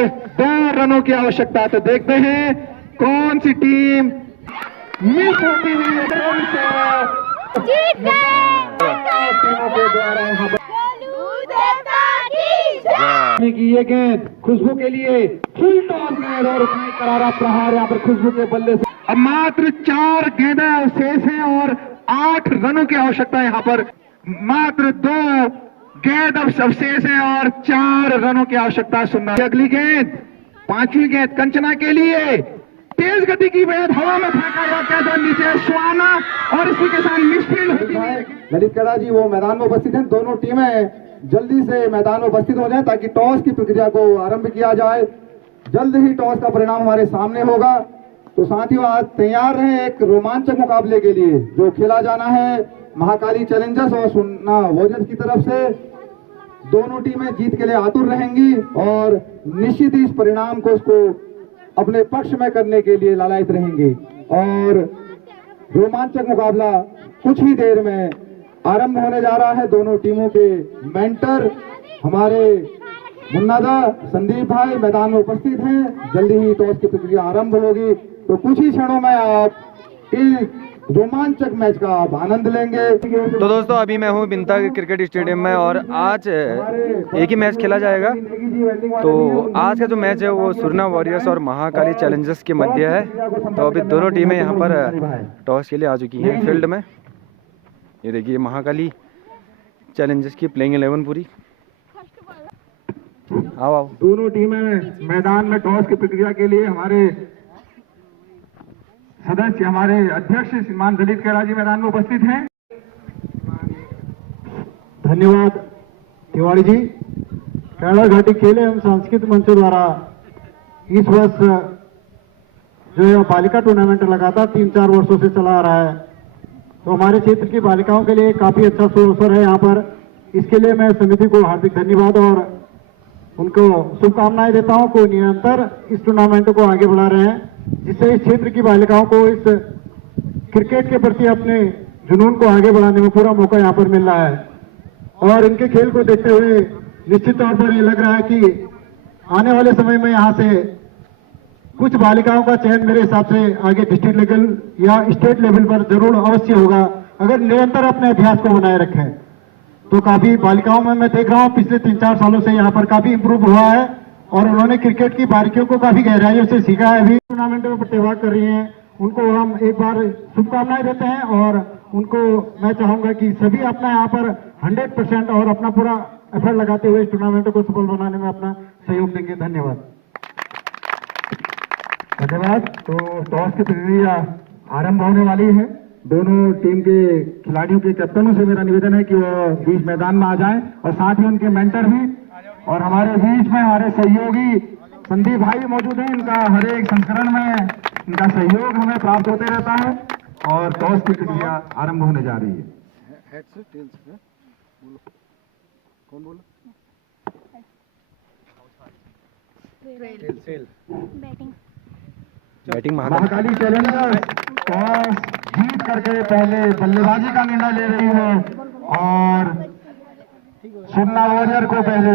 और 2 रनों की आवश्यकता। तो देखते हैं कौन सी टीम मिस होती हुई टीमों के द्वारा यहाँ पर की ये गेंद खुशबू के लिए फुल टॉस गेंद और उसमें करारा प्रहार यहाँ पर खुशबू के बल्ले से। अब मात्र 4 गेंदें अवशेष हैं और 8 रनों की आवश्यकता यहाँ पर। मात्र 2 गेंद अवशेष हैं और 4 रनों की आवश्यकता। सुनना अगली गेंद 5वीं गेंद कंचना के लिए तेज गति की गेंद हवा में फेंका गया, कैसा नीचे सुहाना और इसी के साथ मिसफील्ड होती है। ललित खेड़ा जी वो मैदान में उपस्थित हैं। दोनों टीमें जल्दी से मैदान में उपस्थित हो जाएं ताकि टॉस की प्रक्रिया को आरंभ किया जाए। जल्द ही टॉस का परिणाम हमारे सामने होगा। तो साथियों आज तैयार रहें एक रोमांचक मुकाबले के लिए जो खेला जाना है महाकाली चैलेंजर्स और सुन्ना वॉरियर्स की तरफ से। दोनों टीमें जीत के लिए आतुर रहेंगी और निश्चित ही इस परिणाम को उसको अपने पक्ष में करने के लिए लालायित रहेंगे। और रोमांचक मुकाबला कुछ ही देर में आरंभ होने जा रहा है। दोनों टीमों के मेंटर हमारे मुन्नादा संदीप भाई मैदान में उपस्थित हैं। जल्दी ही टॉस की प्रक्रिया आरंभ होगी। तो कुछ ही क्षणों में आप इस रोमांचक मैच का आप आनंद लेंगे। तो दोस्तों अभी मैं हूँ बिंता क्रिकेट स्टेडियम में और आज एक ही मैच खेला जाएगा। तो आज का जो मैच है वो सुरना वॉरियर्स और महाकाली चैलेंजर्स के मध्य है। तो अभी दोनों टीमें यहाँ पर टॉस के लिए आ चुकी हैं फील्ड में। ये देखिए महाकाली चैलेंजर्स की प्लेइंग 11 पूरी। आओ दोनों टीमें मैदान में टॉस की प्रक्रिया के लिए हमारे सदस्य हमारे अध्यक्ष श्रीमान ललित खेड़ा जी मैदान में उपस्थित हैं। धन्यवाद तिवारी जी। कैला घाटी खेले एवं सांस्कृतिक मंच द्वारा इस वर्ष जो है बालिका टूर्नामेंट लगातार 3-4 वर्षों से चला आ रहा है। तो हमारे क्षेत्र की बालिकाओं के लिए काफी अच्छा अवसर है यहाँ पर। इसके लिए मैं समिति को हार्दिक धन्यवाद और उनको शुभकामनाएं देता हूं को निरंतर इस टूर्नामेंट को आगे बढ़ा रहे हैं, जिससे इस क्षेत्र की बालिकाओं को इस क्रिकेट के प्रति अपने जुनून को आगे बढ़ाने में पूरा मौका यहाँ पर मिल रहा है। और इनके खेल को देखते हुए निश्चित तौर पर ये लग रहा है कि आने वाले समय में यहाँ से कुछ बालिकाओं का चयन मेरे हिसाब से आगे डिस्ट्रिक्ट लेवल या स्टेट लेवल पर जरूर अवश्य होगा, अगर निरंतर अपने अभ्यास को बनाए रखें। तो काफी बालिकाओं में मैं देख रहा हूँ पिछले 3-4 सालों से यहाँ पर काफी इंप्रूव हुआ है और उन्होंने क्रिकेट की बारीकियों को काफी गहराइयों से सीखा है। अभी टूर्नामेंट में प्रतिभाग कर रही हैं, उनको हम एक बार शुभकामनाएं देते हैं और उनको मैं चाहूंगा कि सभी अपना यहाँ पर 100% और अपना पूरा एफर्ट लगाते हुए इस टूर्नामेंट को सफल बनाने में अपना सहयोग देंगे। धन्यवाद। धन्यवाद। तो टॉस की प्रक्रिया आरंभ होने वाली है। दोनों टीम के खिलाड़ियों के कैप्टनों से मेरा निवेदन है कि वो बीच मैदान में आ जाएं और साथ ही उनके मेंटर भी और हमारे बीच में हमारे सहयोगी संदीप भाई मौजूद हैं। इनका हर एक संस्करण में इनका सहयोग हमें प्राप्त होते रहता है और टॉस की प्रक्रिया आरंभ होने जा रही है। कौन बोला? बैटिंग महाकाली चैलेंजर्स टॉस जीत करके पहले बल्लेबाजी का निर्णय ले रही है और सुरना वॉरियर को पहले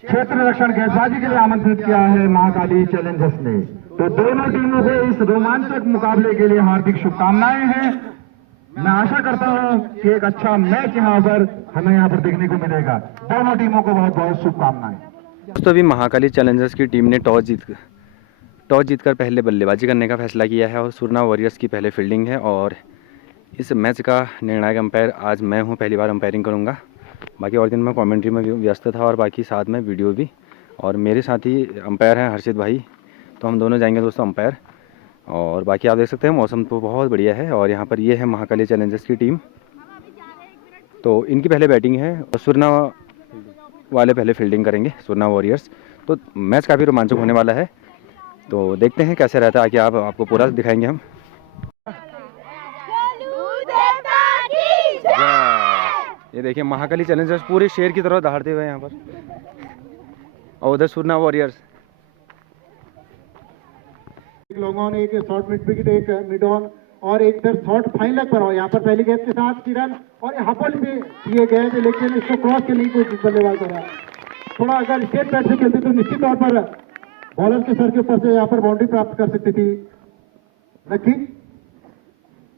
क्षेत्र रक्षण गेंदबाजी के लिए आमंत्रित किया है महाकाली चैलेंजर्स ने। तो दोनों टीमों को इस रोमांचक मुकाबले के लिए हार्दिक शुभकामनाएं हैं। मैं आशा करता हूं कि एक अच्छा मैच यहां पर हमें यहाँ पर देखने को मिलेगा। दोनों टीमों को बहुत बहुत शुभकामनाएं। दोस्तों अभी महाकाली चैलेंजर्स की टीम ने टॉस जीतकर पहले बल्लेबाजी करने का फैसला किया है और सुरना वॉरियर्स की पहले फील्डिंग है। और इस मैच का निर्णायक अंपायर आज मैं हूं, पहली बार अंपायरिंग करूंगा। बाकी और दिन मैं कमेंट्री में व्यस्त था और बाकी साथ में वीडियो भी। और मेरे साथ ही अंपायर हैं हर्षित भाई, तो हम दोनों जाएंगे दोस्तों अंपायर। और बाकी आप देख सकते हैं मौसम तो बहुत बढ़िया है। और यहाँ पर ये है महाकाली चैलेंजर्स की टीम, तो इनकी पहले बैटिंग है और सुरना वाले पहले फील्डिंग करेंगे, सुरना वॉरियर्स। तो मैच काफ़ी रोमांचक होने वाला है, तो देखते हैं कैसे रहता है कि आपको पूरा दिखाएंगे हम। ये देखिए महाकाली चैलेंजर्स पूरे शेर की तरह दहाड़ते हुए यहाँ पर और उधर सुरना वॉरियर्स। एक लॉन्ग ऑन, एक शॉर्ट मिड विकेट, एक मिड ऑन और एक इधर शॉर्ट फाइन लेग पर हो। यहाँ पर पहली गेंद के साथ किरण और यहाँ पर भी ये गेंद लेकिन इसको क्रॉस के लिए कोई बल्लेबाज करा। थोड़ा अगर स्टेट पैड से खेलती तो निश्चित तौर पर बॉलर के सर के ऊपर से यहाँ पर बाउंड्री प्राप्त कर सकती थी lucky.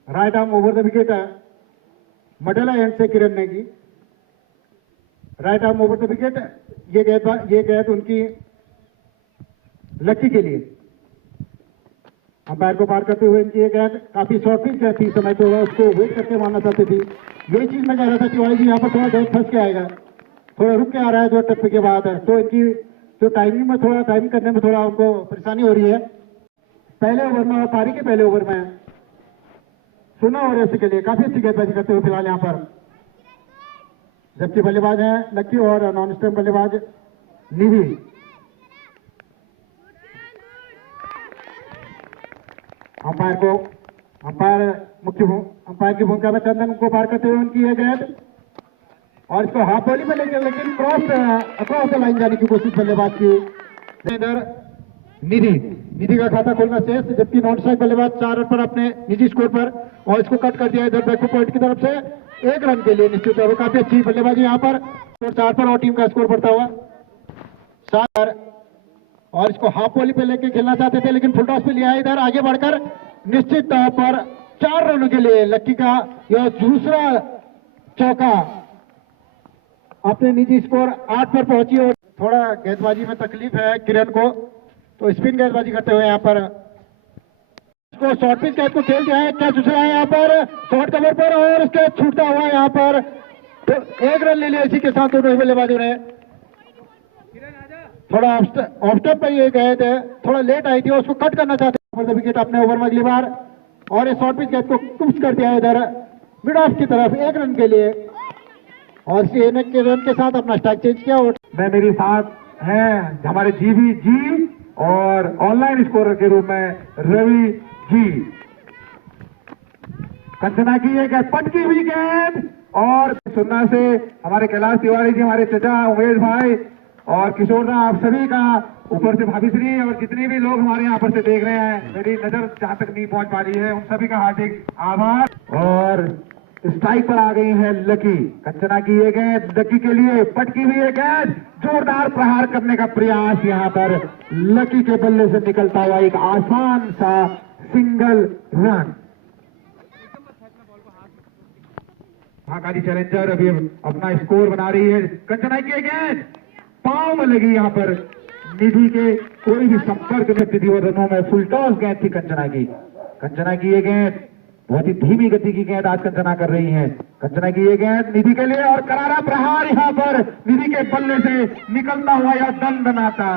Right arm over the wicket है, मटेला एंड से किरण ने की right arm over the wicket. ये गेंद उनकी लकी के लिए अंपायर को पार करते हुए इनकी एक गेंद काफी शॉर्ट पिच गेंद थी, समय तो उसको वेट करके मारना चाहती थी। यही चीज मैं कह रहा था तिवारी जी यहाँ पर थोड़ा गेंद फंस के आएगा, थोड़ा रुक के आ रहा है जो टप्पे के बाद है, तो इनकी जो टाइमिंग में थोड़ा टाइमिंग करने में थोड़ा उनको परेशानी हो रही है। पहले ओवर में, पारी के पहले ओवर में 16 ओवर ऐसे के लिए काफी अच्छी गेंदबाजी करते हुए फिलहाल यहाँ पर, जबकि बल्लेबाज है लक्की और नॉन स्टम्प बल्लेबाज निधि। अंपायर की भूमिका में चंदन को पार करते हुए उनकी यह गेंद और इसको हाफ बॉली में लेकर लेकिन अक्रॉस द लाइन जाने की कोशिश बल्लेबाज की। इधर निधि का खाता खोलना शेष, जबकि नॉन स्ट्राइक बल्लेबाज 4 रन पर अपने निजी स्कोर पर, और इसको कट कर दिया इधर बैकअप पॉइंट की तरफ से 1 रन के लिए। निश्चित तौर पर काफी अच्छी बल्लेबाजी यहाँ पर, 4 पर और टीम का स्कोर बढ़ता हुआ 7, और इसको हाफ बॉली पे लेके खेलना चाहते थे लेकिन फुल टॉस पे लिया है इधर आगे बढ़कर। निश्चित तौर पर 4 रनों के लिए लक्की का यह दूसरा चौका, अपने निजी स्कोर 8 पर पहुंची। और थोड़ा गेंदबाजी में तकलीफ है किरण को, तो स्पिन गेंदबाजी करते हुए यहाँ पर इसको शॉर्ट पिच कैच को खेल दिया है, कैच उछला है यहाँ पर शॉर्ट कवर पर और उसके छूटता हुआ यहाँ पर, तो 1 रन ले लिया इसी के साथ दोनों बल्लेबाजों ने। थोड़ा ऑफ स्टंप पे ये गेंद थोड़ा लेट आई थी, उसको कट करना चाहते हैं विकेट अपने ओवर में अगली बार, और ये शॉर्ट पिच गेंद को पुश कर दिया इधर मिड ऑफ की तरफ 1 रन के लिए, और के रन के साथ अपना स्ट्राइक चेंज किया। मैं मेरे साथ हैं हमारे जीवी जी और ऑनलाइन स्कोरर के रूप में रवि जी। कंचना की एक पटकी हुई गेंद, और सुनना से हमारे कैलाश तिवारी जी, हमारे चचा उमेश भाई और किशोर दा, आप सभी का ऊपर से भाभीश्री और जितने भी लोग हमारे यहाँ पर से देख रहे हैं, मेरी नजर जहां तक नहीं पहुंच पा रही है, उन सभी का हार्दिक आभार। और स्ट्राइक पर आ गई है लकी। कंचना की ये गेंद लकी के लिए पटकी हुई है गेंद, जोरदार प्रहार करने का प्रयास यहाँ पर लकी के बल्ले से निकलता हुआ एक आसान सा सिंगल रन। महाकाली चैलेंजर अभी अपना स्कोर बना रही है। कंचना की गेंद पांव में लगी, यहाँ पर निधि के कोई भी संपर्क में थी और रनों में फुल टॉस गेंद थी कंचना की ये गेंद बहुत ही धीमी गति की गेंद आज कंचना कर रही है। कंचना की ये गेंद निधि के लिए और करारा प्रहार यहाँ पर निधि के बल्ले से निकलता हुआ यह दंदनाता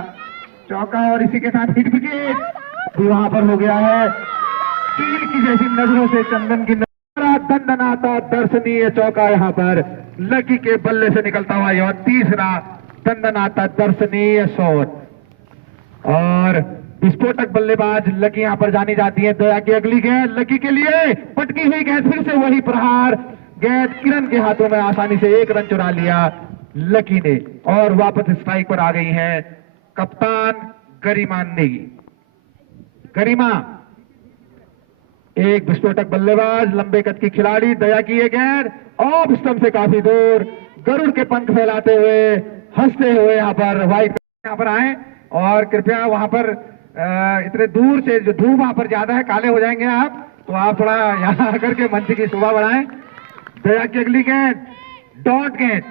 चौका, और इसी के साथ हिट विकेट भी वहां पर हो गया है। चील की जैसी नजरों से चंदन की दंदनाता दर्शनीय चौका यहाँ पर लकी के बल्ले से निकलता हुआ यह तीसरा दंदनाता दर्शनीय शॉट, और विस्फोटक बल्लेबाज लकी यहां पर जानी जाती है। दया की अगली गेंद लकी के लिए पटकी हुई गेंद, फिर से वही प्रहार, गेंद किरण के हाथों में आसानी से 1 रन चुरा लिया लकी ने, और वापस स्ट्राइक पर आ गई हैं कप्तान गरिमा नेगी। गरिमा एक विस्फोटक बल्लेबाज, लंबे कद की खिलाड़ी। दया की ये गेंद ऑफ स्टंप से काफी दूर, गरुड़ के पंख फैलाते हुए हंसते हुए यहाँ पर व्हाइट यहाँ पर आए, और कृपया वहां पर इतने दूर से, जो धूप वहां पर ज्यादा है, काले हो जाएंगे आप, तो आप थोड़ा यहाँ आकर के मंच की शोभा बढ़ाएं। दया की अगली गेंद डॉट गेंद,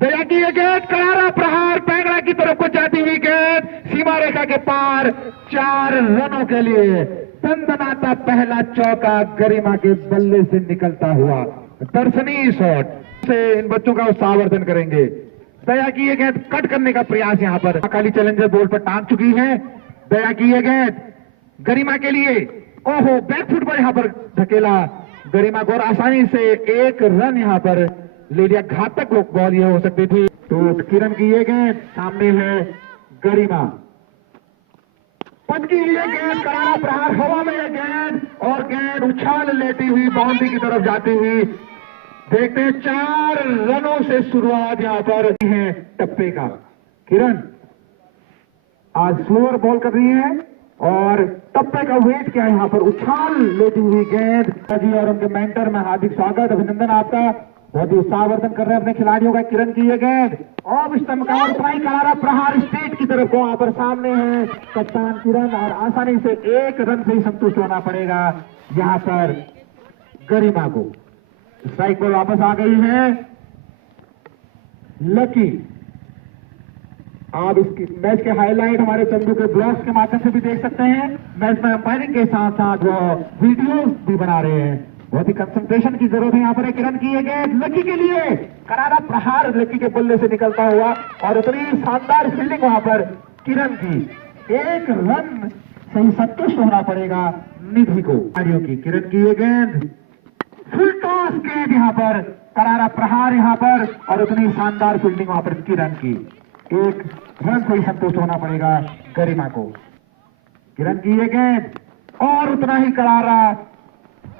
दया की ये गेंद करारा प्रहार, पैंगड़ा की तरफ को जाती हुई गेंद सीमा रेखा के पार, 4 रनों के लिए दंदनाता पहला चौका गरिमा के बल्ले से निकलता हुआ दर्शनीय शॉट से इन बच्चों का उत्साहवर्धन करेंगे। दया की ये गेंद कट करने का प्रयास यहाँ पर महाकाली चैलेंजर बोर्ड पर टांग चुकी है। दया की ये गेंद गरिमा के लिए, ओहो बैकफुट पर यहाँ पर धकेला गरिमा को, और आसानी से 1 रन यहाँ पर ले लिया। घातक बॉल ये हो सकती थी। तो किरण की ये गेंद, सामने है गरिमा, पटकी ये गेंद, करारा प्रहार, हवा में ये गेंद, और गेंद उछाल लेती हुई बाउंड्री की तरफ जाती हुई। देखते हैं 4 रनों से शुरुआत यहां पर है टप्पे का। किरण आज स्लोअर बॉल कर रही है, और टप्पे का वेट क्या है यहाँ पर, उछाल लेती हुई गेंद जी, और उनके मेंटर में हार्दिक स्वागत, अभिनंदन आपका। बहुत ही उत्साहवर्धन कर रहे हैं अपने खिलाड़ियों का। किरण की ये गेंद और स्टंप का और उतना करारा प्रहार स्टेट की तरफ वहां पर सामने है कप्तान किरण, और आसानी से 1 रन से ही संतुष्ट होना पड़ेगा यहां पर गरिमा को। स्ट्राइक पर वापस आ गई है लकी। आप इस मैच के हाईलाइट हमारे चंदू के ब्लॉग्स के माध्यम से भी देख सकते हैं। मैच में अंपायरिंग के साथ साथ वो वीडियोस भी बना रहे हैं। बहुत ही कंसंट्रेशन की जरूरत है यहाँ पर। किरण की ये गेंद लकी के लिए करारा प्रहार लकी के बल्ले से निकलता हुआ, और उतनी शानदार फील्डिंग वहां पर किरण की। 1 रन से ही संतुष्ट होना पड़ेगा निधि को खिलाड़ियों की। किरण की ये गेंद फुल टॉस गेंद यहाँ पर, करारा प्रहार यहाँ पर, और उतनी शानदार फील्डिंग वहां पर किरण की। 1 रन से ही संतुष्ट होना पड़ेगा गरिमा को। किरण की ये गेंद और उतना ही करारा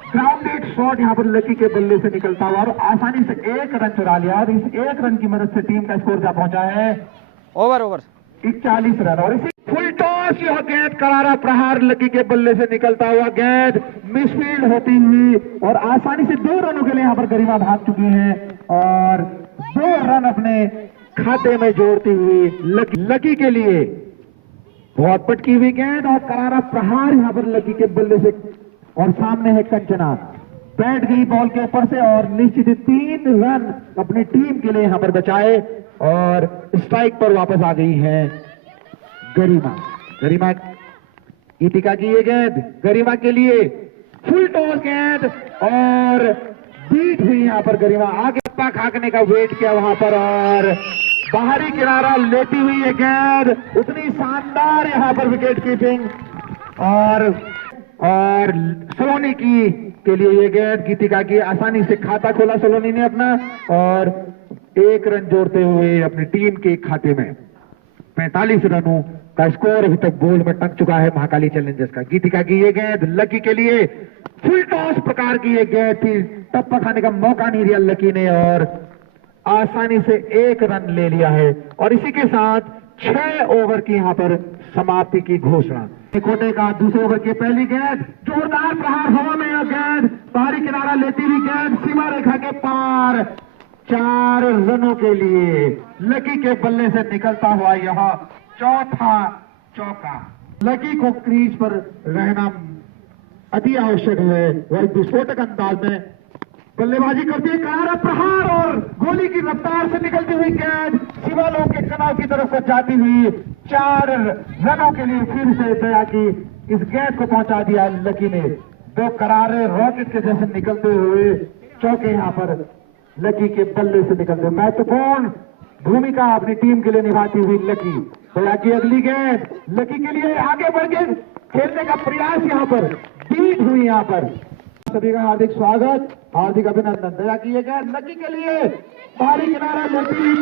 ग्राउंडेड शॉट यहाँ पर लकी के बल्ले से निकलता हुआ, और आसानी से 1 रन चुरा लिया। और इस 1 रन की मदद से टीम का स्कोर क्या पहुंचा है? Over 41 run. और इसी फुल टॉस यह गेंद करारा प्रहार लकी के बल्ले से निकलता हुआ, गेंद मिसफील्ड होती हुई, और आसानी से 2 रनों के लिए यहाँ पर गरिमा भाग चुकी है, और 2 रन अपने खाते में जोड़ती हुई लकी के लिए। बहुत पटकी हुई गेंद और करारा प्रहार यहाँ पर लकी के बल्ले से, और सामने है कंचना, बैठ गई बॉल के ऊपर से, और निश्चित ही 3 रन अपनी टीम के लिए यहां पर बचाए, और स्ट्राइक पर वापस आ गई है गरिमा। गीतिका की ये गेंद गरिमा के लिए फुल टॉस गेंद, और बीट हुई यहां पर गरिमा। आगे पा खाकने का वेट किया वहां पर, और बाहरी किनारा लेती हुई ये गेंद, उतनी शानदार यहां पर विकेट कीपिंग, और सलोनी की के लिए ये गेंद गीतिका की। आसानी से खाता खोला सलोनी ने अपना, और 1 रन जोड़ते हुए अपनी टीम के खाते में 45 रनों का स्कोर अभी तक बोर्ड में टंक चुका है महाकाली चैलेंजर्स का। गीतिका की ये गेंद लकी के लिए फुल टॉस प्रकार की ये गेंद थी, टप्पा खाने का मौका नहीं दिया लकी ने, और आसानी से 1 रन ले लिया है। और इसी के साथ 6 ओवर की यहां पर समाप्ति की घोषणा। कोटे का दूसरे ओवर की पहली गेंद, जोरदार प्रहार हवा में, यह गेंद बाहरी किनारा लेती हुई गेंद सीमा रेखा के पार, 4 रनों के लिए लकी के बल्ले से निकलता हुआ यह चौथा चौका। लकी को क्रीज पर रहना अति आवश्यक है। वह विस्फोटक अंदाज में बल्लेबाजी करती है, करारा प्रहार और गोली की रफ्तार से निकलती हुई गेंद शिवालोक के कनाव की तरफ जाती हुई 4 रनों के लिए फिर से दया की इस गेंद को पहुंचा दिया लकी ने। 2 करारे रॉकेट के जैसे निकलते हुए चौके यहां पर लकी के बल्ले से निकलते, महत्वपूर्ण भूमिका अपनी टीम के लिए निभाती हुई लकी। दया की अगली गेंद लकी के लिए आगे बढ़ के खेलने का प्रयास यहां पर बीट हुई। यहां पर सभी का हार्दिक स्वागत, हार्दिक अभिनंदन। दया की ये गेंद लकी के लिए बाहरी किनारा लेती हुई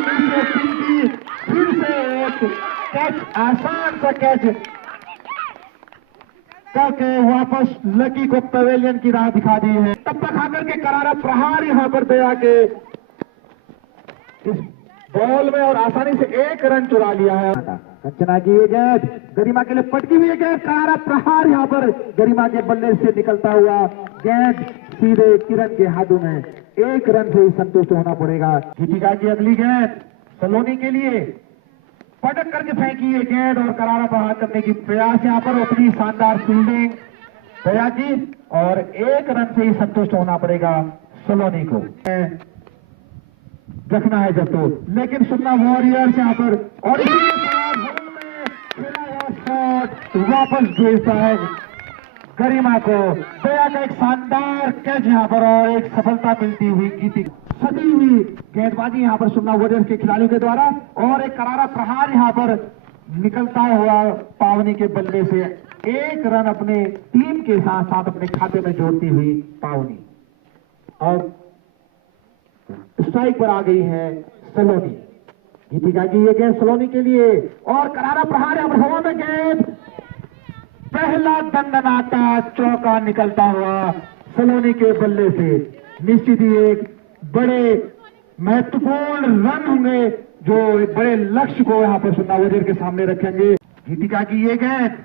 फिर से एक कैच, आसान सा कैच करके वापस लकी को पवेलियन की राह दिखा दी है। तब तक आकर के करारा प्रहार यहां पर दया के इस बॉल में, और आसानी से 1 रन चुरा लिया है। कंचना की ये गेंद गरिमा के लिए पटकी हुई गेंद, करारा प्रहार यहां पर गरिमा के बल्ले से निकलता हुआ, गेंद सीधे किरण के हाथों में। 1 रन से ही संतुष्ट होना पड़ेगा। गीतिका की अगली गेंद सलोनी के लिए पटक करके फेंकी ये गेंद, और करारा प्रहार करने की प्रयास यहां पर, अपनी शानदार फील्डिंग दया की, और 1 रन से ही संतुष्ट होना पड़ेगा सलोनी को। रखना है जब तो, लेकिन सुनना वॉरियर्स यहां पर, और इसी के साथ बॉल में खेला हुआ शॉट वापस भेजता है गरिमा को। दया का एक शानदार कैच यहां पर, और एक सफलता मिलती हुई गीती सजी हुई गेंदबाजी यहां पर सुनना वॉरियर्स के खिलाड़ियों के द्वारा, और एक करारा प्रहार यहां पर निकलता हुआ पावनी के बल्ले से 1 रन अपने टीम के साथ साथ अपने खाते में जोड़ती हुई पावनी। और स्ट्राइक पर आ गई है सलोनी। गीतिका की ये गेंद सलोनी के लिए, और करारा प्रहार यहां पर हवा में, गेंद पहला दंडनाता चौका निकलता हुआ सलोनी के बल्ले से। निश्चित ही एक बड़े महत्वपूर्ण रन होंगे, जो एक बड़े लक्ष्य को यहां पर सुन्ना वजीर के सामने रखेंगे। गीतिका की ये गेंद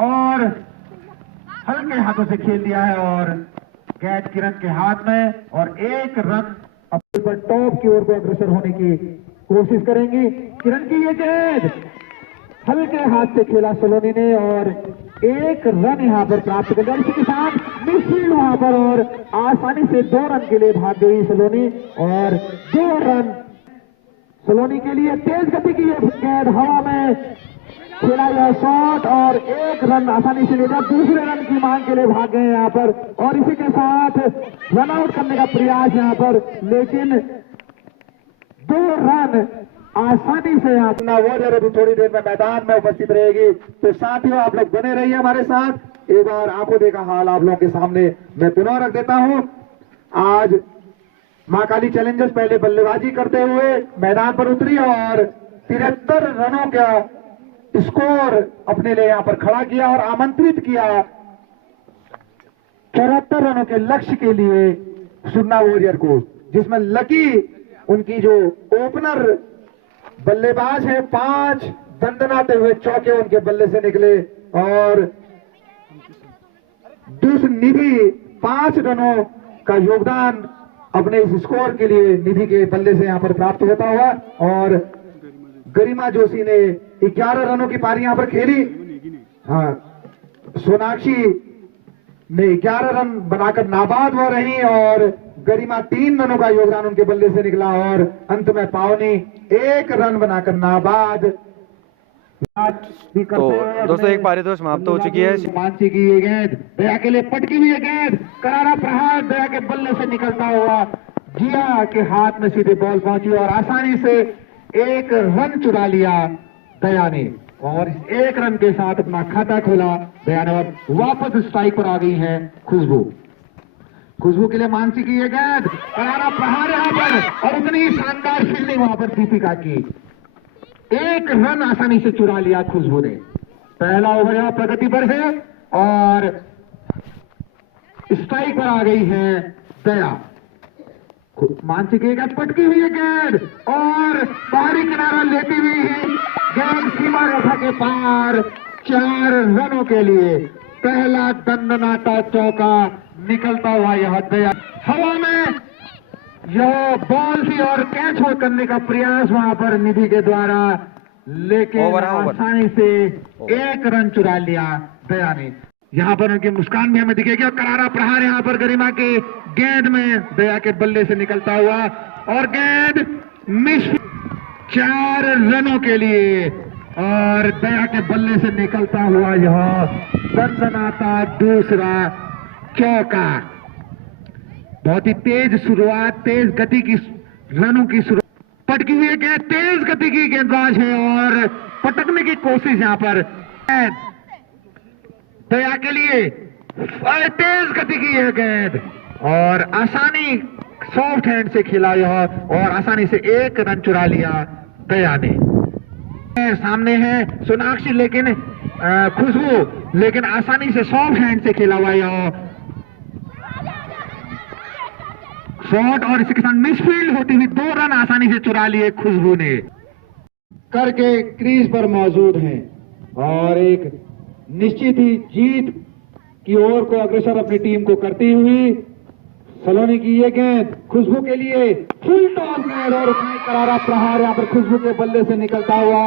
और हल्के हाथों से खेल दिया है, और गेंद किरण के हाथ में, और 1 रन अपने पर टॉप की ओर को अग्रसर होने की कोशिश करेंगी। किरण की ये गेंद हल्के हाथ से खेला सलोनी ने और एक रन यहां पर प्राप्त कर, इसी के साथ मिसफील्ड वहां पर और आसानी से 2 रन के लिए भाग गई सलोनी और 2 रन सलोनी के लिए। तेज गति की ये गेंद हवा में खेला यह शॉट और 1 रन आसानी से लेकर दूसरे रन की मांग के लिए भाग गए यहाँ पर और इसी के साथ रन आउट करने का प्रयास यहाँ पर, लेकिन 2 रन आसानी से यहाँ अपना वॉरियर अभी थोड़ी देर में मैदान में उपस्थित रहेगी। तो साथियों आप लोग बने रहिए हमारे साथ। एक बार आंखों देखा हाल आप लोगों के सामने मैं पुनः रख देता हूं। आज मां काली चैलेंजर्स पहले बल्लेबाजी करते हुए मैदान पर उतरी और 73 रनों का स्कोर अपने लिए यहां पर खड़ा किया और आमंत्रित किया 74 रनों के लक्ष्य के लिए सुन्ना वॉरियर को, जिसमें लकी उनकी जो ओपनर बल्लेबाज है 5 दंदनाते हुए चौके उनके बल्ले से निकले और दूसरी निधि 5 रनों का योगदान अपने इस स्कोर के लिए निधि के बल्ले से यहां पर प्राप्त होता हुआ और गरिमा जोशी ने 11 रनों की पारी यहां पर खेली। हाँ, सोनाक्षी ने 11 रन बनाकर नाबाद हो रही और गरिमा 3 रनों का योगदान उनके बल्ले से निकला और अंत में पावनी 1 रन बनाकर नाबाद। तो दोस्तों एक पारी तो समाप्त हो चुकी है। मानसी की ये गेंद दया के लिए पटकी हुई गेंद, करारा प्रहार दया के बल्ले से निकलता हुआ जिया के हाथ में सीधे बॉल पहुंची और आसानी से 1 रन चुरा लिया दया ने और 1 रन के साथ अपना खाता खोला दया ने और वापस स्ट्राइक पर आ गई है खुशबू। खुशबू के लिए मानसी की ये गेंद, करारा प्रहार यहां पर और उतनी शानदार फील्डिंग वहां पर दीपिका की। 1 रन आसानी से चुरा लिया खुशबू ने। पहला ओवर यहां प्रगति पर है और स्ट्राइक पर आ गई है दया। मानसी की गेंद पटकी हुई है गेंद और बाहरी किनारा लेती हुई गेंद सीमा रेखा के पार 4 रनों के लिए। पहला दंदनाता चौका निकलता हुआ यह दया हवा में यह बॉल थी और कैच होल्ड करने का प्रयास वहां पर निधि के द्वारा, लेकिन आसानी से 1 रन चुरा लिया दया ने। यहां पर उनकी मुस्कान भी हमें दिखेगी और करारा प्रहार यहां पर गरिमा के गेंद में दया के बल्ले से निकलता हुआ और गेंद मिस 4 रनों के लिए और दया के बल्ले से निकलता हुआ यह दंदनाता दूसरा चौका। बहुत ही तेज शुरुआत, तेज गति की रनों की शुरुआत, पटकी हुई गेंद, तेज गति की गेंदबाज है और पटकने की कोशिश यहां पर दया के लिए तेज गति की यह गेंद और आसानी सॉफ्ट हैंड से खेला यह और आसानी से 1 रन चुरा लिया दया ने। सामने है सोनाक्षी लेकिन खुशबू, लेकिन आसानी से सॉफ्ट हैंड से खेला हुआ यह शॉट और इसके साथ मिसफील्ड होती हुई 2 रन आसानी से चुरा लिए खुशबू ने करके क्रीज पर मौजूद हैं और एक निश्चित ही जीत की ओर को अग्रसर अपनी टीम को करती हुई सलोनी की ये गेंद खुशबू के लिए फुल टॉस गेंद और उतनी करारा प्रहार यहां पर खुशबू के बल्ले से निकलता हुआ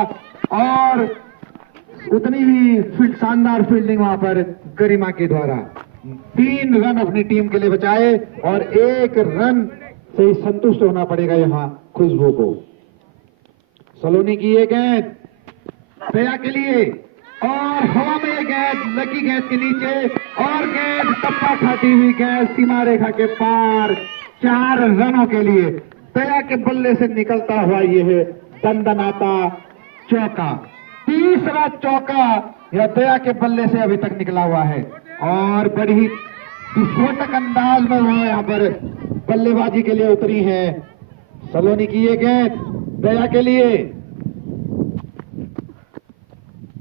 और उतनी ही शानदार फील्डिंग वहां पर गरिमा के द्वारा। 3 रन अपनी टीम के लिए बचाए और 1 रन से संतुष्ट होना पड़ेगा यहां खुशबू को। सलोनी की ये गेंद दया के लिए और हवा में गेंद लगी गेंद के नीचे और गेंद टप्पा खाती हुई गेंद सीमा रेखा के पार 4 रनों के लिए दया के बल्ले से निकलता हुआ ये है दंदनाता चौका। तीसरा चौका यह दया के बल्ले से अभी तक निकला हुआ है और बड़ी ही विस्फोटक अंदाज में वो यहाँ पर बल्लेबाजी के लिए उतरी है सलोनी की ये गेंद दया के लिए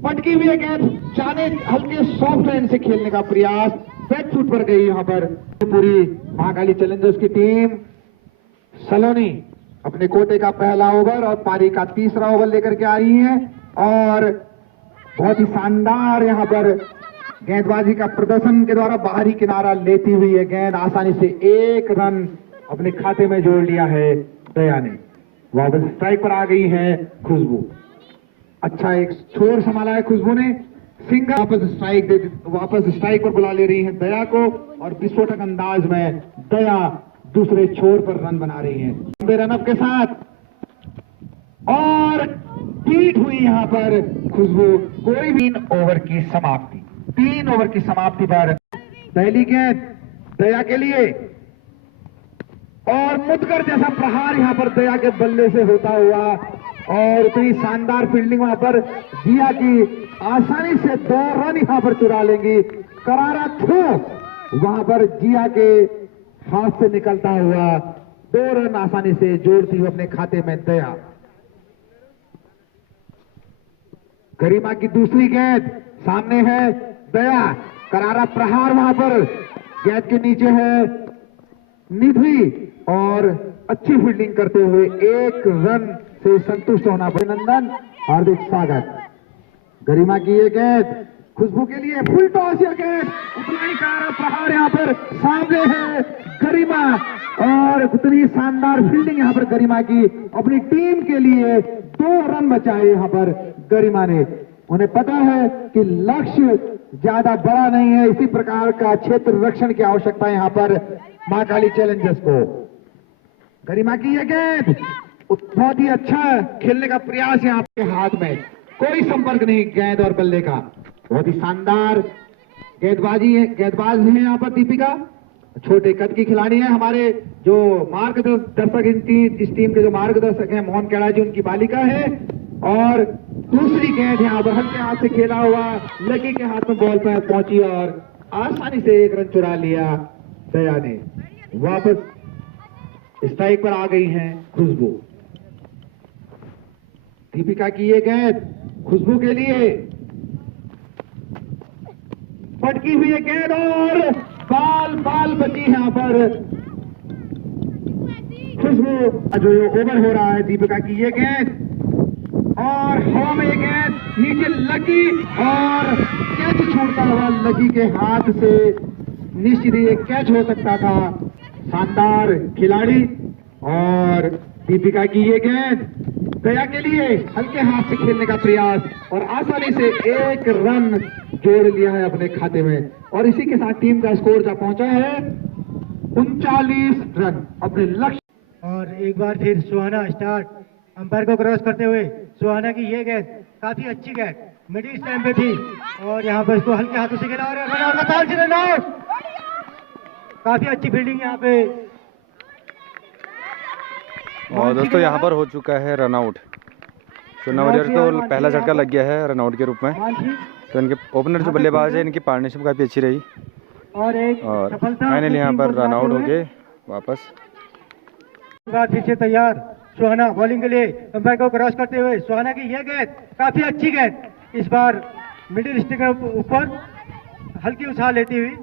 पटकी हुई गेंद जाने हल्के सॉफ्ट हैंड से खेलने का प्रयास बैट फुट पर गई यहां पर पूरी महाकाली चैलेंजर्स की टीम। सलोनी अपने कोटे का पहला ओवर और पारी का तीसरा ओवर लेकर के आ रही है और बहुत ही शानदार यहां पर गेंदबाजी का प्रदर्शन के द्वारा बाहरी किनारा लेती हुई है गेंद आसानी से 1 रन अपने खाते में जोड़ लिया है दया ने। वापस स्ट्राइक पर आ गई है खुशबू। अच्छा एक छोर संभाला है खुशबू ने। सिंगल वापस स्ट्राइक पर बुला ले रही है दया को और विस्फोटक अंदाज में दया दूसरे छोर पर रन बना रही है लंबे रनअप के साथ। और बीट हुई यहां पर खुशबू। कोई भी 3 ओवर की समाप्ति। 3 ओवर की समाप्ति पर पहली गेंद दया के लिए और मुदगर जैसा प्रहार यहां पर दया के बल्ले से होता हुआ और इतनी शानदार फील्डिंग वहां पर दिया कि आसानी से 2 रन यहां पर चुरा लेंगी। करारा थ्रो वहां पर जिया के हाथ से निकलता हुआ 2 रन आसानी से जोड़ती हुई अपने खाते में दया। गरिमा की दूसरी गेंद सामने है दया। करारा प्रहार वहां पर गेंद के नीचे है निधि और अच्छी फील्डिंग करते हुए 1 रन से संतुष्ट होना पड़े। नंदन हार्दिक स्वागत। गरिमा की ये गेंद खुशबू के लिए फुल टॉस। यह गेंद उतना ही करारा प्रहार यहां पर सामने है गरिमा और उतनी शानदार फील्डिंग यहां पर गरिमा की। अपनी टीम के लिए 2 रन बचाए यहां पर गरिमा ने। उन्हें पता है कि लक्ष्य ज्यादा बड़ा नहीं है, इसी प्रकार का क्षेत्र रक्षण की आवश्यकता है यहां पर मां काली चैलेंजर्स को। गरिमा की यह गेंद बहुत ही अच्छा खेलने का प्रयास यहां पे हाथ में कोई संपर्क नहीं गेंद और बल्ले का। बहुत ही शानदार गेंदबाज है यहाँ पर दीपिका। छोटे कद की खिलाड़ी है। हमारे जो मार्गदर्शक इस टीम के जो मार्गदर्शक हैं मोहन केड़ा जी उनकी बालिका है। और दूसरी गेंद यहाँ पर हल्के हाथ से खेला हुआ लकी के हाथ में बॉल पर पहुंची और आसानी से 1 रन चुरा लिया दया ने। वापस स्ट्राइक पर आ गई हैं खुशबू। दीपिका की ये गेंद खुशबू के लिए पटकी हुई है गेंद और बाल बची यहां पर खुशबू। जो ओवर हो रहा है दीपिका की ये गेंद और हवा में ये गेंद नीचे लगी और कैच छूटता हुआ लकी के हाथ से। निश्चित ये कैच हो सकता था। शानदार खिलाड़ी और दीपिका की ये गेंद दया के लिए हल्के हाथ से खेलने का प्रयास और आसानी से 1 रन जोड़ लिया है अपने खाते में। और इसी के साथ टीम का स्कोर जा पहुंचा है 39 रन अपने लक्ष्य। और एक बार फिर सुहाना स्टार्ट अंपायर को क्रॉस करते हुए। सुहाना की ये गेंद काफी अच्छी गेंद मिडिल स्टैंप पे थी और यहाँ पर इसको हल्के हाथों से खेला और रन आउट। काफी अच्छी फील्डिंग यहाँ पे। और दोस्तों यहाँ पर हो चुका है रन आउट। सुरना वॉरियर्स को पहला झटका लग गया है रन आउट के रूप में। तो इनके ओपनर जो बल्लेबाज है इनकी पार्टनरशिप काफ़ी अच्छी रही और फाइनली यहाँ पर रन आउट हो गए वापस। फिर से तैयार सुहाना बॉलिंग के लिए अंपायर को क्रॉस करते हुए। सुहाना की यह गेंद काफी अच्छी गेंद इस बार मिडिल स्टिक के ऊपर हल्की उछाल लेती हुई।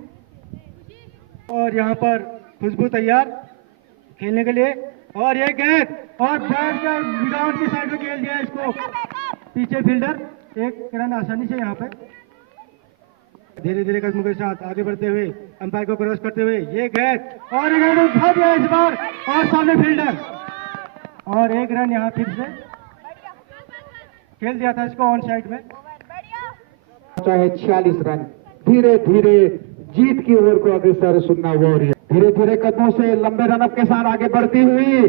और यहाँ पर खुशबू तैयार खेलने के लिए और यह गेंद और बैट का ग्राउंड की साइड में खेल दिया इसको पीछे फील्डर। 1 रन आसानी से यहाँ पे धीरे धीरे कदमों के साथ आगे बढ़ते हुए अंपायर को क्रॉस करते हुए ये गेंद और गेंद उठा दिया इस बार और सामने फील्डर और 1 रन यहाँ फिर से खेल दिया था इसको ऑन साइड में। चाहे 46 रन धीरे धीरे जीत की ओर को अग्रसर सुनना वॉरियर। धीरे धीरे कदमों से लंबे रनअप के साथ आगे बढ़ती हुई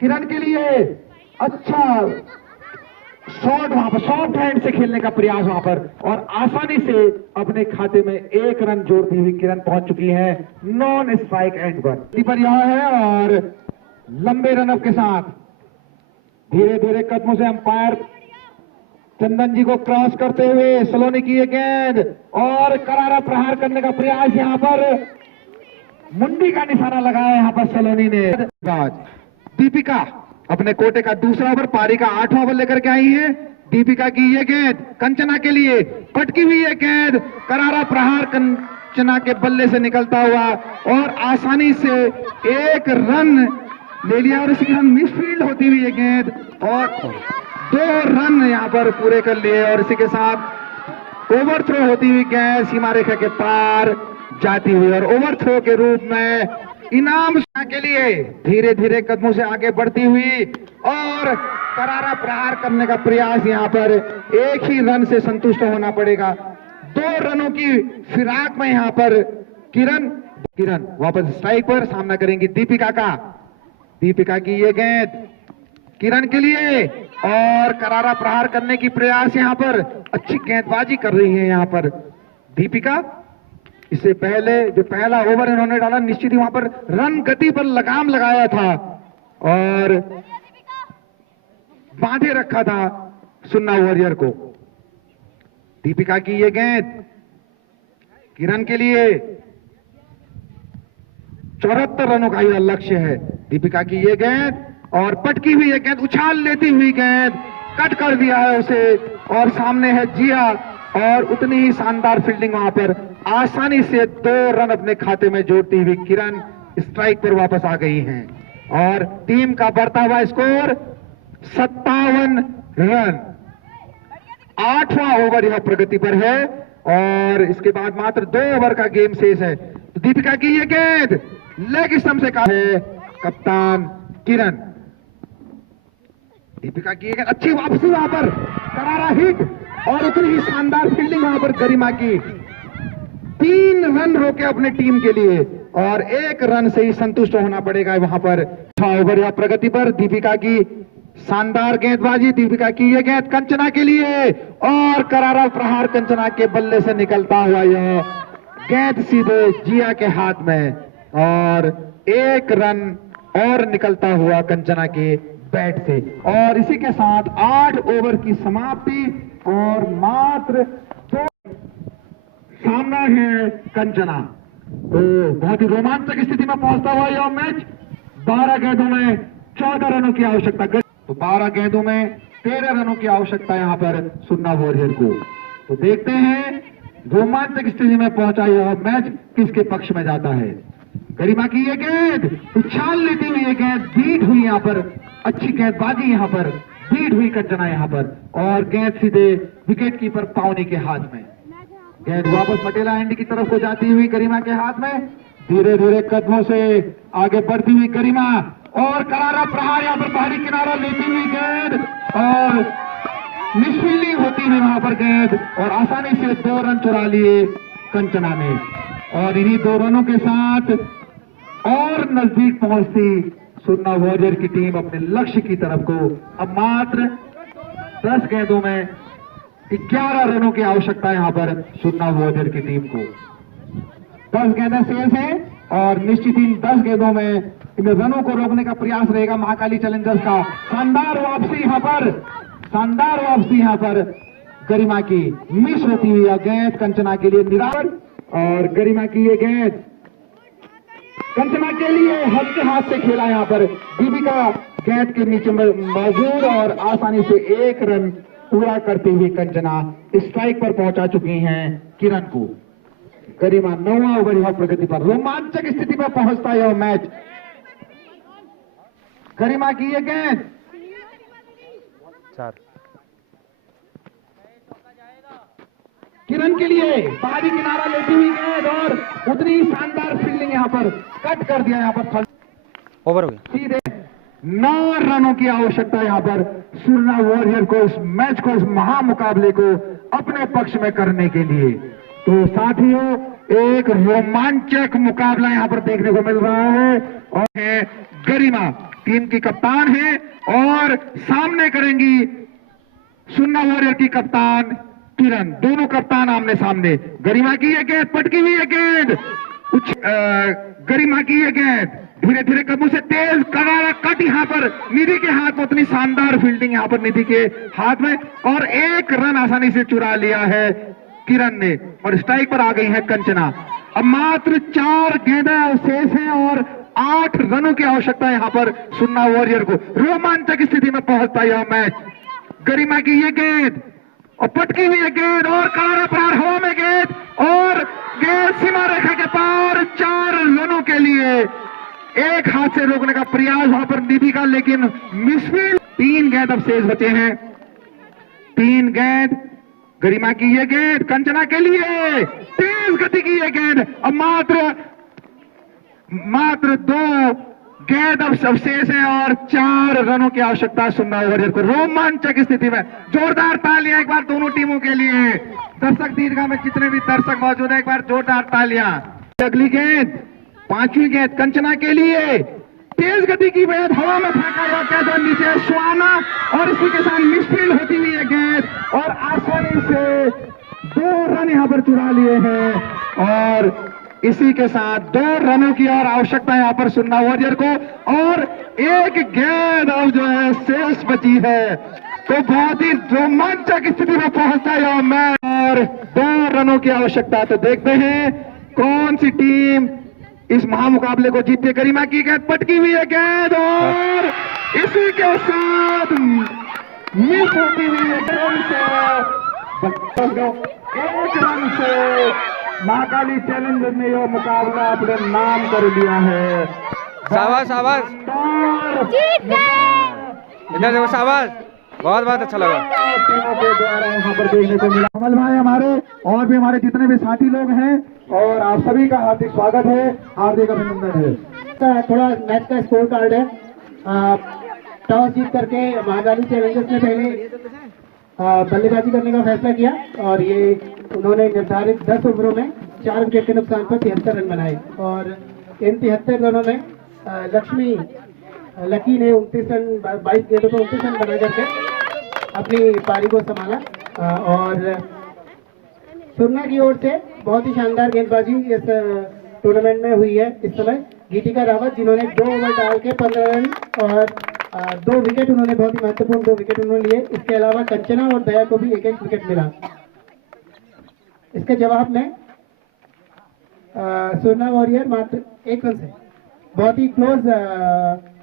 किरण के लिए अच्छा शॉट वहां पर सॉफ्ट हैंड से खेलने का प्रयास वहां पर और आसानी से अपने खाते में 1 रन जोड़ती हुई किरण पहुंच चुकी है नॉन स्ट्राइक एंड पर यह है। और लंबे रनअप के साथ धीरे धीरे कदमों से अंपायर चंदन जी को क्रॉस करते हुए सलोनी की ये गेंद और करारा प्रहार करने का प्रयास यहां पर मुंडी का निशाना लगाया यहां पर सलोनी ने। दीपिका अपने कोटे का दूसरा ओवर पारी का 8वां ओवर लेकर के आई है। दीपिका की ये गेंद कंचना के लिए पटकी हुई ये गेंद करारा प्रहार कंचना के बल्ले से निकलता हुआ और आसानी से 1 रन ले लिया और इसके हम मिसफील्ड होती हुई ये गेंद और 2 रन यहां पर पूरे कर लिए। और इसी के साथ ओवर थ्रो होती हुई गेंद सीमा रेखा के पार जाती हुई और ओवर थ्रो के रूप में इनाम के लिए धीरे धीरे कदमों से आगे बढ़ती हुई और करारा प्रहार करने का प्रयास। यहां पर एक ही रन से संतुष्ट होना पड़ेगा। 2 रनों की फिराक में यहां पर किरण वापस स्ट्राइक पर सामना करेंगी दीपिका का। दीपिका की ये गेंद किरण के लिए और करारा प्रहार करने की प्रयास। यहां पर अच्छी गेंदबाजी कर रही है यहां पर दीपिका। इससे पहले जो पहला ओवर इन्होंने डाला निश्चित ही वहां पर रन गति पर लगाम लगाया था और बांधे रखा था सुन्ना वॉरियर को। दीपिका की ये गेंद किरण के लिए 74 रनों का यह लक्ष्य है। दीपिका की ये गेंद और पटकी हुई ये गेंद, उछाल लेती हुई गेंद कट कर दिया है उसे और सामने है जिया और उतनी ही शानदार फील्डिंग वहां पर। आसानी से 2 रन अपने खाते में जोड़ती हुई किरण स्ट्राइक पर वापस आ गई हैं और टीम का बढ़ता हुआ स्कोर 57 रन। 8वां ओवर यह प्रगति पर है और इसके बाद मात्र 2 ओवर का गेम शेष है। तो दीपिका की ये गेंद लेग स्टंप से काट है कप्तान किरण। दीपिका की एक अच्छी वापसी वहां पर करारा हिट और उतनी ही शानदार फील्डिंग वहां पर गरिमा की। 3 रन रोके अपने टीम के लिए और 1 रन से ही संतुष्ट होना पड़ेगा वहां पर। 6 ओवर या प्रगति पर दीपिका की शानदार गेंदबाजी। दीपिका की यह गेंद कंचना के लिए और करारा प्रहार कंचना के बल्ले से निकलता हुआ यह गेंद सीधे जिया के हाथ में और 1 रन और निकलता हुआ कंचना के बैट से। और इसी के साथ 8 ओवर की समाप्ति और मात्र 2 सामना है कंचना। तो बहुत ही रोमांचक स्थिति में पहुंचता हुआ यह मैच 12 गेंदों में 14 रनों की आवश्यकता। तो 12 गेंदों में 13 रनों की आवश्यकता यहां पर सुन्ना वॉरियर को। तो देखते हैं रोमांचक स्थिति में पहुंचा यह मैच किसके पक्ष में जाता है। गरिमा की ये गेंद उछाल लेती हुई ये गेंद बीट हुई यहां पर। अच्छी गेंदबाजी यहां पर, बीट हुई कंचना यहां पर और गेंद सीधे विकेट कीपर पावनी के हाथ में। गेंद वापस पटेला एंड की तरफ को जाती हुई गरिमा के हाथ में। धीरे धीरे कदमों से आगे बढ़ती हुई गरिमा और करारा प्रहार यहां पर बाहरी किनारा लेती हुई गेंद और मिसफील्डिंग होती हुई वहां पर गेंद और आसानी से 2 रन चुरा लिए कंचना ने। और इन्हीं 2 रनों के साथ और नजदीक पहुंचती सुन्ना वॉरियर की टीम अपने लक्ष्य की तरफ को। अब मात्र 10 गेंदों में 11 रनों की आवश्यकता यहां पर सुन्ना वॉरियर की टीम को। 10 गेंदें शेष हैं और निश्चित ही 10 गेंदों में इन रनों को रोकने का प्रयास रहेगा महाकाली चैलेंजर्स का। शानदार वापसी यहां पर, शानदार वापसी यहां पर गरिमा की। मिस होती हुई यह गेंद कंचना के लिए निरावर और गरिमा की ये गेंद कंचना के लिए हल्के हाथ से खेला यहां पर। दीपिका गेंद के नीचे मौजूद और आसानी से 1 रन पूरा करते हुए कंचना स्ट्राइक पर पहुंचा चुकी हैं किरण को। गरिमा 9वां ओवर यह प्रगति पर। रोमांचक स्थिति में पहुंचता यह मैच। गरिमा की ये गेंद 4 किरण के लिए बाहरी किनारा लेती हुई गेंद और उतनी ही शानदार फील्डिंग यहां पर कट कर दिया यहां पर। ओवर हो गया। सीधे 9 रनों की आवश्यकता यहां पर सुन्ना वॉरियर को इस मैच को, इस महामुकाबले को अपने पक्ष में करने के लिए। तो साथियों एक रोमांचक मुकाबला यहां पर देखने को मिल रहा है और है गरिमा टीम की कप्तान है और सामने करेंगी सुन्ना वॉरियर की कप्तान किरण। दोनों कप्तान आमने सामने। गरिमा की ये गेंद पटकी हुई है गेंद, गरिमा की ये गेंद धीरे धीरे कदमों से तेज करारा कट यहां पर निधि के हाथ में। उतनी शानदार फील्डिंग यहां पर निधि के हाथ में और 1 रन आसानी से चुरा लिया है किरण ने और स्ट्राइक पर आ गई है कंचना। अब मात्र 4 गेंदें शेष हैं और 8 रनों की आवश्यकता यहां पर सुन्ना वॉरियर को। रोमांचक स्थिति में पहुंचता यह मैच। गरिमा की ये गेंद और पटकी हुई है गेंद और करारा प्रहार हवा में गेंद और गेंद सीमा रेखा के पार। 4 रनों के लिए 1 हाथ से रोकने का प्रयास वहां पर निधि का, लेकिन मिसफील्ड। 3 गेंद अब शेष बचे हैं। 3 गेंद। गरिमा की ये गेंद कंचना के लिए तेज गति की ये गेंद। अब मात्र मात्र 2 गेंद अब अवशेष है और 4 रनों की आवश्यकता है सुन्ना वॉरियर को। रोमांचक स्थिति में जोरदार तालियां एक बार दोनों टीमों के लिए। दर्शक दीर्घा में जितने भी दर्शक मौजूद है एक बार जोरदार तालियां। अगली गेंद 5वीं गेंद कंचना के लिए, तेज गति की गेंद हवा में फेंका गया गेंद और नीचे सुहाना और इसी के साथ मिसफील्ड होती हुई है गेंद और आसानी से 2 रन यहां पर चुरा लिए हैं और इसी के साथ 2 रनों की और आवश्यकता है यहां पर सुन्ना वॉरियर को और 1 गेंद अब जो है शेष बची है। तो बहुत ही रोमांचक स्थिति में पहुंचता है यह मैच और 2 रनों की आवश्यकता। तो देखते हैं कौन सी टीम इस महामुकाबले को जीतती है। गरिमा की गेंद पटकी हुई है गेंद और इसी के साथ मिस होती हुई है गेंद से 1 रन से महाकाली चैलेंजर्स ने यह मुकाबला अपने नाम कर लिया है। शाबाश शाबाश, इधर देखो, शाबाश, बहुत बहुत अच्छा लगा। टीमों के द्वारा यहाँ पर देखने को मिला। कमल भाई हमारे और भी हमारे जितने भी साथी लोग हैं और आप सभी का हार्दिक स्वागत है, हार्दिक अभिनंदन है। थोड़ा मैच का स्कोर कार्ड है। टॉस जीत करके महाकाली चैलेंजर्स ने पहले बल्लेबाजी करने का फैसला किया और ये उन्होंने निर्धारित 10 ओवरों में 4 विकेट के नुकसान पर 73 रन बनाए और इन 73 रनों में लकी ने 29 रन 22 गेंदों पर 29 रन बना करके अपनी पारी को संभाला और सुरना की ओर से बहुत ही शानदार गेंदबाजी इस टूर्नामेंट में हुई है। इस समय गीतिका रावत जिन्होंने 2 ओवर डाल के 15 रन और 2 विकेट, उन्होंने बहुत ही महत्वपूर्ण 2 विकेट उन्होंने लिए। इसके अलावा कंचना और दया को भी 1-1 विकेट मिला। इसके जवाब में सुरना वॉरियर मात्र 1 रन से बहुत ही क्लोज,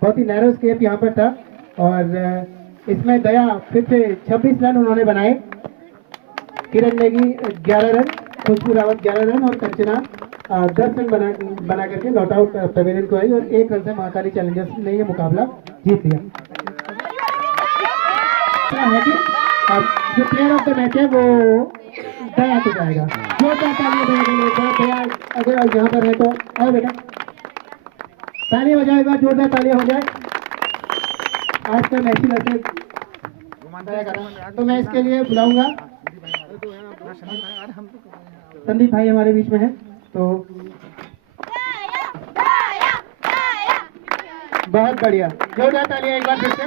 बहुत ही नैरो स्केप यहाँ पर था और इसमें दया फिर से 26 रन उन्होंने बनाए, किरण नेगी 11 रन, खुशबू रावत 11 रन और कंचना 10 रन बना करके लॉट आउट पवेलियन को आई और 1 रन से महाकाली चैलेंजर्स ने ये मुकाबला जीत लिया। है कि जो प्लेयर ऑफ द मैच है वो दया को जाएगा। जो दया अगर यहाँ पर है तो आओ बेटा, तालियां बजाओ एक बार, जोरदार तालियां हो जाए। आज का मैच ही वैसे तो मैं इसके लिए बुलाऊंगा संदीप भाई हमारे बीच में है, तो बहुत बढ़िया, जोरदार तालियां एक बार फिर से।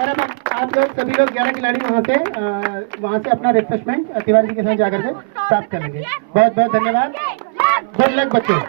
और अब आप लोग सभी लोग 11 खिलाड़ी वहाँ से अपना रिफ्रेशमेंट तिवारी जी के साथ जाकर के प्राप्त करेंगे। बहुत बहुत धन्यवाद। गुड लक बच्चों।